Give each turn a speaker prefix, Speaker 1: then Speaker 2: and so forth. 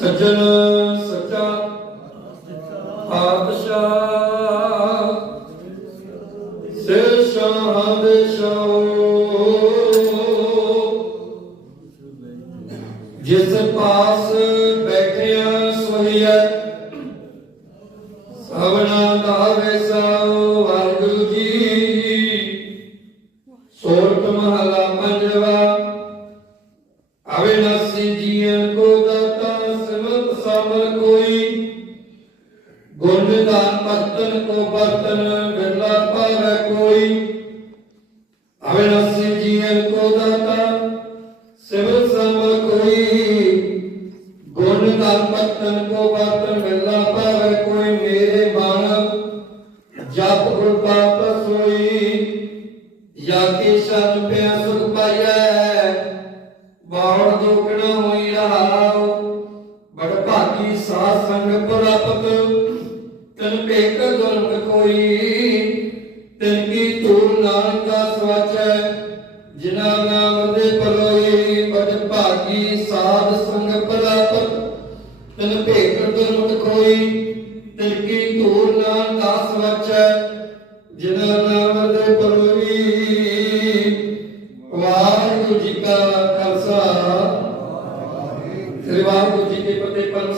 Speaker 1: ਸੱਜਣ ਸੱਚਾ, ਪਾਤਸ਼ਾਹ। ਸੇ ਸ਼ਾਹ ਦੇ ਸ਼ਾਹ ਜਿਸ ਪਾਸ ਬੈਠਿਆ ਸੋਈਐ ਸਭਨਾ ਦਾ ਵੈਸਾਓ ਵਾਹਿਗੁਰੂ ਜੀ। ਸੋਰਠ ਮਹਲਾ ਪੰਜਵਾ ਅਵਿਨਾਸੀ ਗੁਣ ਦਾਨ ਪਤਨ ਕੋ ਬਰਤਨ ਬਿਰਲਾ ਪਾਵੈ ਕੋਈ। ਅਵਿਨਾਸੀ ਜੀਵਨ ਕੋ ਦਾਤਾ ਸਿਮਤ ਸਮਰ ਕੋਈ। ਗੁਣ ਦਾਨ ਪਤਨ ਕੋ ਬਰਤਨ ਬਿਰਲਾ ਪਾਵੈ ਕੋਈ, ਮੇਰੇ ਮਨ ਜਪ ਗੁਰ ਪਾਪ ਸੋਈ ਜਾ ਕੇ ਸ਼ਰਨ ਪਿਆ ਸੁਖ ਪਾਈਐ ਬਾਵੜ ਏਕ ਦੁਰਗ ਕੋਈ, ਤਿਨ ਕੀ ਤੂਲ ਨਾਨਕ ਦਾ ਸਵਾਚੈ ਜਿਨਾ ਨਾਮ ਦੇ ਪਰੋਈ ਬਚ ਭਾਗੀ ਸਾਧ ਸੰਗ ਪ੍ਰਾਪਤ ਤਿਨ ਭੇਟ ਦੁਰਮਤ ਕੋਈ ਤਿਨ ਕੀ ਤੂਲ ਨਾਨਕ ਦਾ ਸਵਾਚੈ ਜਿਨਾ ਨਾਮ ਦੇ ਪਰੋਈ ਵਾਹਿਗੁਰੂ ਜੀ ਕਾ ਖਾਲਸਾ। ਸ੍ਰੀ ਵਾਹਿਗੁਰੂ ਜੀ ਕੀ ਫਤਿਹ ਪਰ